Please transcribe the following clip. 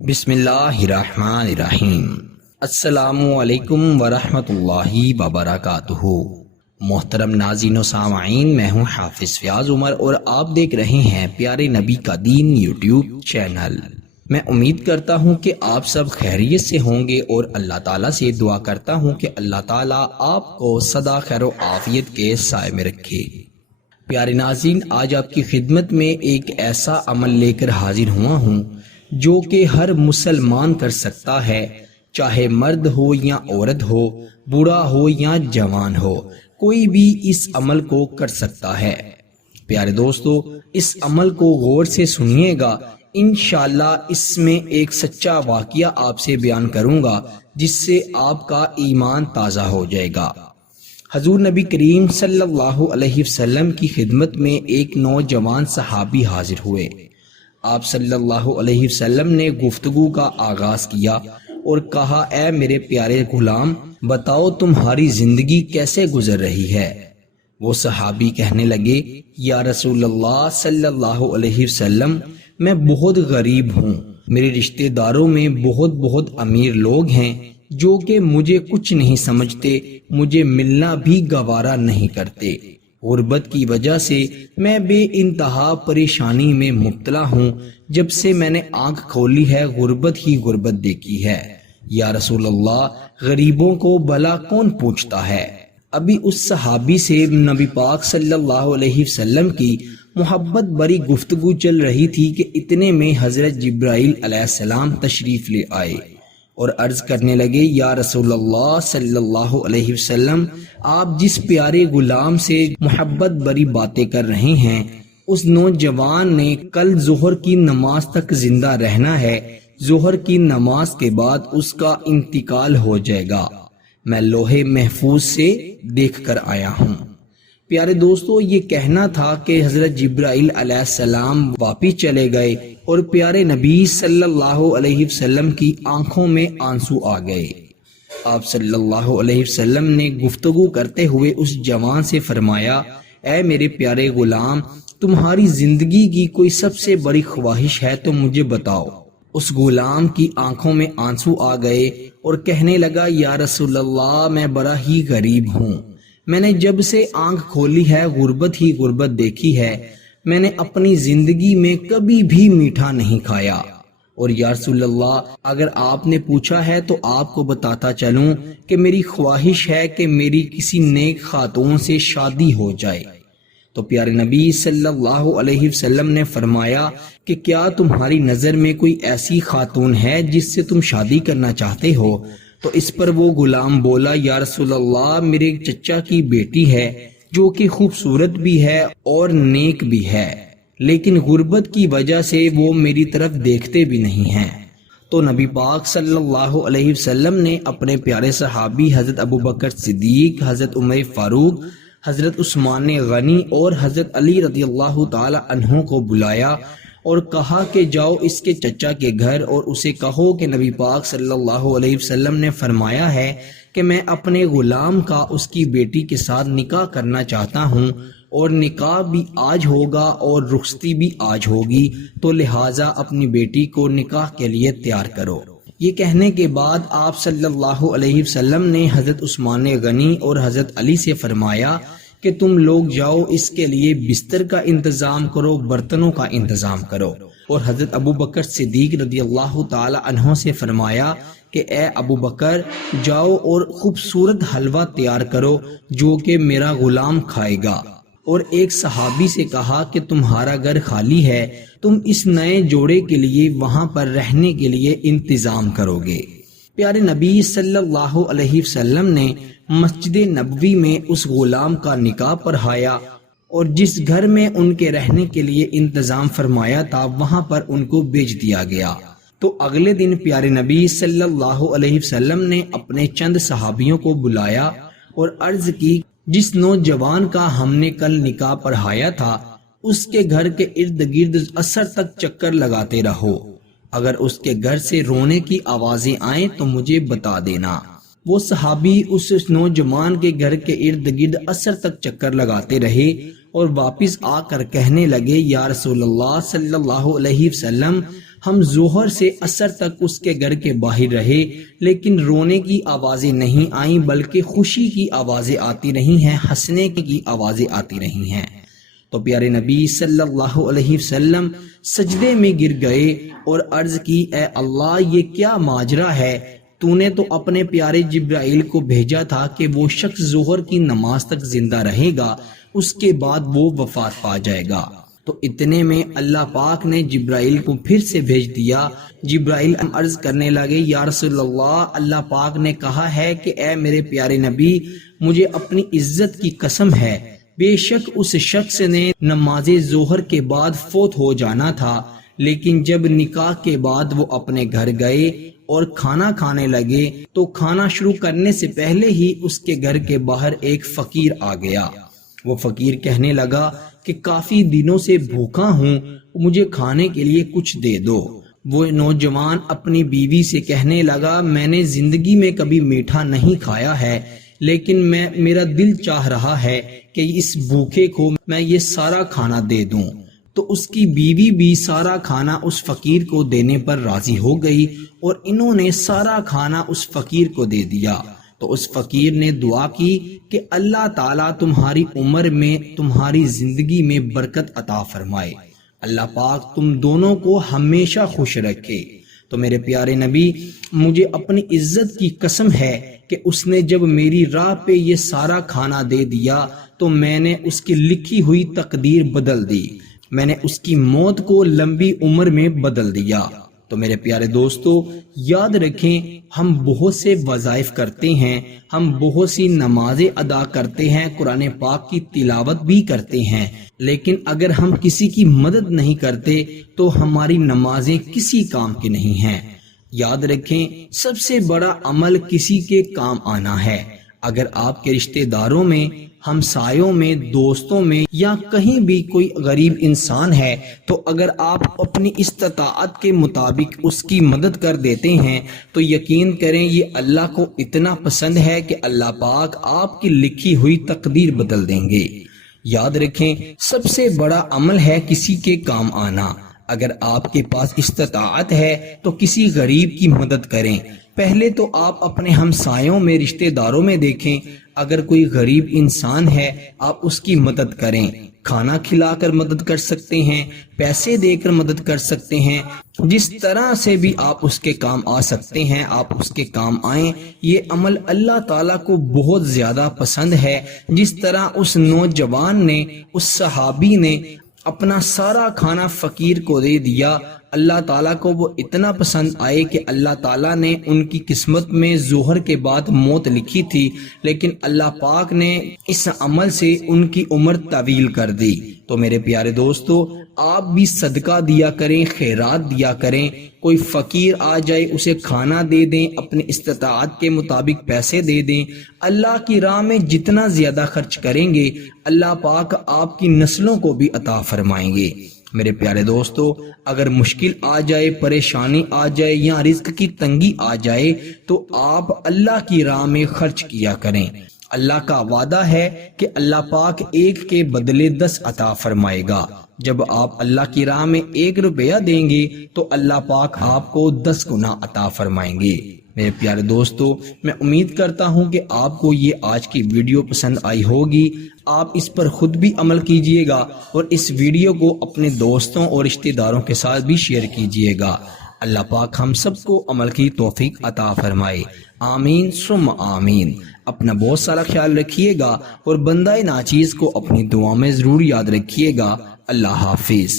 بسم اللہ الرحمن الرحیم۔ السلام علیکم ورحمۃ اللہ وبرکاتہ۔ محترم ناظرین و سامعین، میں ہوں حافظ فیاض عمر اور آپ دیکھ رہے ہیں پیارے نبی کا دین یوٹیوب چینل۔ میں امید کرتا ہوں کہ آپ سب خیریت سے ہوں گے اور اللہ تعالیٰ سے دعا کرتا ہوں کہ اللہ تعالیٰ آپ کو سدا خیر و عافیت کے سائے میں رکھے۔ پیارے ناظرین، آج آپ کی خدمت میں ایک ایسا عمل لے کر حاضر ہوا ہوں جو کہ ہر مسلمان کر سکتا ہے، چاہے مرد ہو یا عورت ہو، بوڑھا ہو یا جوان ہو، کوئی بھی اس عمل کو کر سکتا ہے۔ پیارے دوستو، اس عمل کو غور سے سنیے گا، انشاءاللہ اس میں ایک سچا واقعہ آپ سے بیان کروں گا جس سے آپ کا ایمان تازہ ہو جائے گا۔ حضور نبی کریم صلی اللہ علیہ وسلم کی خدمت میں ایک نوجوان صحابی حاضر ہوئے۔ آپ صلی اللہ علیہ وسلم نے گفتگو کا آغاز کیا اور کہا، اے میرے پیارے غلام، بتاؤ تمہاری زندگی کیسے گزر رہی ہے؟ وہ صحابی کہنے لگے، یا رسول اللہ صلی اللہ علیہ وسلم، میں بہت غریب ہوں، میرے رشتہ داروں میں بہت امیر لوگ ہیں جو کہ مجھے کچھ نہیں سمجھتے، مجھے ملنا بھی گوارا نہیں کرتے۔ غربت کی وجہ سے میں بے انتہا پریشانی میں مبتلا ہوں، جب سے میں نے آنکھ کھولی ہے غربت ہی غربت دیکھی ہے۔ یا رسول اللہ، غریبوں کو بھلا کون پوچھتا ہے؟ ابھی اس صحابی سے نبی پاک صلی اللہ علیہ وسلم کی محبت بری گفتگو چل رہی تھی کہ اتنے میں حضرت جبرائیل علیہ السلام تشریف لے آئے اور عرض کرنے لگے، یا رسول اللہ صلی اللہ علیہ وسلم، آپ جس پیارے غلام سے محبت بری باتیں کر رہے ہیں، اس نوجوان نے کل ظہر کی نماز تک زندہ رہنا ہے، ظہر کی نماز کے بعد اس کا انتقال ہو جائے گا، میں لوح محفوظ سے دیکھ کر آیا ہوں۔ پیارے دوستو، یہ کہنا تھا کہ حضرت جبرائیل علیہ السلام واپس چلے گئے اور پیارے نبی صلی اللہ علیہ وسلم کی آنکھوں میں آنسو آ گئے۔ آپ صلی اللہ علیہ وسلم نے گفتگو کرتے ہوئے اس جوان سے فرمایا، اے میرے پیارے غلام، تمہاری زندگی کی کوئی سب سے بڑی خواہش ہے تو مجھے بتاؤ۔ اس غلام کی آنکھوں میں آنسو آ گئے اور کہنے لگا، یا رسول اللہ، میں بڑا ہی غریب ہوں، میں نے جب سے آنکھ کھولی ہے غربت ہی غربت دیکھی ہے، میں نے اپنی زندگی میں کبھی بھی میٹھا نہیں کھایا، اور یا رسول اللہ، اگر آپ نے پوچھا ہے تو آپ کو بتاتا چلوں کہ میری خواہش ہے کہ میری کسی نیک خاتون سے شادی ہو جائے۔ تو پیارے نبی صلی اللہ علیہ وسلم نے فرمایا کہ کیا تمہاری نظر میں کوئی ایسی خاتون ہے جس سے تم شادی کرنا چاہتے ہو؟ تو اس پر وہ غلام بولا، یا رسول اللہ، میرے چچا کی بیٹی ہے جو کہ خوبصورت بھی ہے اور نیک بھی ہے، لیکن غربت کی وجہ سے وہ میری طرف دیکھتے بھی نہیں ہیں۔ تو نبی پاک صلی اللہ علیہ وسلم نے اپنے پیارے صحابی حضرت ابوبکر صدیق، حضرت عمر فاروق، حضرت عثمان غنی اور حضرت علی رضی اللہ تعالی عنہ کو بلایا اور کہا کہ جاؤ اس کے چچا کے گھر اور اسے کہو کہ نبی پاک صلی اللہ علیہ وسلم نے فرمایا ہے کہ میں اپنے غلام کا اس کی بیٹی کے ساتھ نکاح کرنا چاہتا ہوں، اور نکاح بھی آج ہوگا اور رخصتی بھی آج ہوگی، تو لہٰذا اپنی بیٹی کو نکاح کے لیے تیار کرو۔ یہ کہنے کے بعد آپ صلی اللہ علیہ وسلم نے حضرت عثمان غنی اور حضرت علی سے فرمایا کہ تم لوگ جاؤ، اس کے لیے بستر کا انتظام کرو، برتنوں کا انتظام کرو، اور حضرت ابوبکر صدیق رضی اللہ تعالی عنہ سے فرمایا کہ اے ابوبکر، جاؤ اور خوبصورت حلوہ تیار کرو جو کہ میرا غلام کھائے گا، اور ایک صحابی سے کہا کہ تمہارا گھر خالی ہے، تم اس نئے جوڑے کے لیے وہاں پر رہنے کے لیے انتظام کرو گے۔ پیارے نبی صلی اللہ علیہ وسلم نے مسجد نبوی میں اس غلام کا نکاح پڑھایا اور جس گھر میں ان کے رہنے کے لیے انتظام فرمایا تھا وہاں پر ان کو بھیج دیا گیا۔ تو اگلے دن پیارے نبی صلی اللہ علیہ وسلم نے اپنے چند صحابیوں کو بلایا اور عرض کی، جس نوجوان کا ہم نے کل نکاح پڑھایا تھا اس کے گھر کے ارد گرد عصر تک چکر لگاتے رہو، اگر اس کے گھر سے رونے کی آوازیں آئیں تو مجھے بتا دینا۔ وہ صحابی اس نوجوان کے گھر کے ارد گرد عصر تک چکر لگاتے رہے اور واپس آ کر کہنے لگے، یا رسول اللہ صلی اللہ علیہ وسلم، ہم ظہر سے عصر تک اس کے گھر کے باہر رہے، لیکن رونے کی آوازیں نہیں آئیں بلکہ خوشی کی آوازیں آتی رہی ہیں، ہنسنے کی آوازیں آتی رہی ہیں۔ تو پیارے نبی صلی اللہ علیہ وسلم سجدے میں گر گئے اور عرض کی، اے اللہ، یہ کیا ماجرا ہے؟ تو نے تو اپنے پیارے جبرائیل کو بھیجا تھا کہ وہ شخص ظہر کی نماز تک زندہ رہے گا، اس کے بعد وہ وفات پا جائے گا۔ تو اتنے میں اللہ پاک نے جبرائیل کو پھر سے بھیج دیا۔ جبرائیل عرض کرنے لگے، یا رسول اللہ، اللہ پاک نے کہا ہے کہ اے میرے پیارے نبی، مجھے اپنی عزت کی قسم ہے، بے شک اس شخص نے نماز ظہر کے بعد فوت ہو جانا تھا، لیکن جب نکاح کے بعد وہ اپنے گھر گئے اور کھانا کھانے لگے تو کھانا شروع کرنے سے پہلے ہی اس کے گھر کے باہر ایک فقیر آ گیا۔ وہ فقیر کہنے لگا کہ کافی دنوں سے بھوکا ہوں، مجھے کھانے کے لیے کچھ دے دو۔ وہ نوجوان اپنی بیوی سے کہنے لگا، میں نے زندگی میں کبھی میٹھا نہیں کھایا ہے، لیکن میرا دل چاہ رہا ہے کہ اس بھوکے کو میں یہ سارا کھانا دے دوں۔ تو اس کی بیوی بھی سارا کھانا اس فقیر کو دینے پر راضی ہو گئی اور انہوں نے سارا کھانا اس فقیر کو دے دیا۔ تو اس فقیر نے دعا کی کہ اللہ تعالیٰ تمہاری عمر میں، تمہاری زندگی میں برکت عطا فرمائے، اللہ پاک تم دونوں کو ہمیشہ خوش رکھے۔ تو میرے پیارے نبی، مجھے اپنی عزت کی قسم ہے کہ اس نے جب میری راہ پہ یہ سارا کھانا دے دیا تو میں نے اس کی لکھی ہوئی تقدیر بدل دی، میں نے اس کی موت کو لمبی عمر میں بدل دیا۔ تو میرے پیارے دوستو، یاد رکھیں، ہم بہت سے وظائف کرتے ہیں، ہم بہت سی نمازیں ادا کرتے ہیں، قرآن پاک کی تلاوت بھی کرتے ہیں، لیکن اگر ہم کسی کی مدد نہیں کرتے تو ہماری نمازیں کسی کام کی نہیں ہیں۔ یاد رکھیں، سب سے بڑا عمل کسی کے کام آنا ہے۔ اگر آپ کے رشتہ داروں میں، ہمسایوں میں، دوستوں میں یا کہیں بھی کوئی غریب انسان ہے تو اگر آپ اپنی استطاعت کے مطابق اس کی مدد کر دیتے ہیں تو یقین کریں یہ اللہ کو اتنا پسند ہے کہ اللہ پاک آپ کی لکھی ہوئی تقدیر بدل دیں گے۔ یاد رکھیں، سب سے بڑا عمل ہے کسی کے کام آنا۔ اگر آپ کے پاس استطاعت ہے تو کسی غریب کی مدد کریں۔ پہلے تو آپ اپنے ہمسایوں میں، رشتہ داروں میں دیکھیں، اگر کوئی غریب انسان ہے آپ اس کی مدد کریں، کھانا کھلا کر مدد کر سکتے ہیں، پیسے دے کر مدد کر سکتے ہیں، جس طرح سے بھی آپ اس کے کام آ سکتے ہیں آپ اس کے کام آئیں۔ یہ عمل اللہ تعالیٰ کو بہت زیادہ پسند ہے، جس طرح اس نوجوان نے، اس صحابی نے اپنا سارا کھانا فقیر کو دے دیا۔ اللہ تعالیٰ کو وہ اتنا پسند آئے کہ اللہ تعالیٰ نے ان کی قسمت میں ظہر کے بعد موت لکھی تھی، لیکن اللہ پاک نے اس عمل سے ان کی عمر طویل کر دی۔ تو میرے پیارے دوستو، آپ بھی صدقہ دیا کریں، خیرات دیا کریں۔ کوئی فقیر آ جائے اسے کھانا دے دیں، اپنی استطاعت کے مطابق پیسے دے دیں۔ اللہ کی راہ میں جتنا زیادہ خرچ کریں گے اللہ پاک آپ کی نسلوں کو بھی عطا فرمائیں گے۔ میرے پیارے دوستو، اگر مشکل آ جائے، پریشانی آ جائے یا رزق کی تنگی آ جائے تو آپ اللہ کی راہ میں خرچ کیا کریں۔ اللہ کا وعدہ ہے کہ اللہ پاک 1 کے بدلے 10 عطا فرمائے گا۔ جب آپ اللہ کی راہ میں 1 روپیہ دیں گے تو اللہ پاک آپ کو 10 گنا عطا فرمائیں گے۔ میرے پیارے دوستو، میں امید کرتا ہوں کہ آپ کو یہ آج کی ویڈیو پسند آئی ہوگی۔ آپ اس پر خود بھی عمل کیجئے گا اور اس ویڈیو کو اپنے دوستوں اور رشتہ داروں کے ساتھ بھی شیئر کیجئے گا۔ اللہ پاک ہم سب کو عمل کی توفیق عطا فرمائے، آمین ثم آمین۔ اپنا بہت سارا خیال رکھیے گا اور بندہ ناچیز کو اپنی دعا میں ضرور یاد رکھیے گا۔ اللہ حافظ۔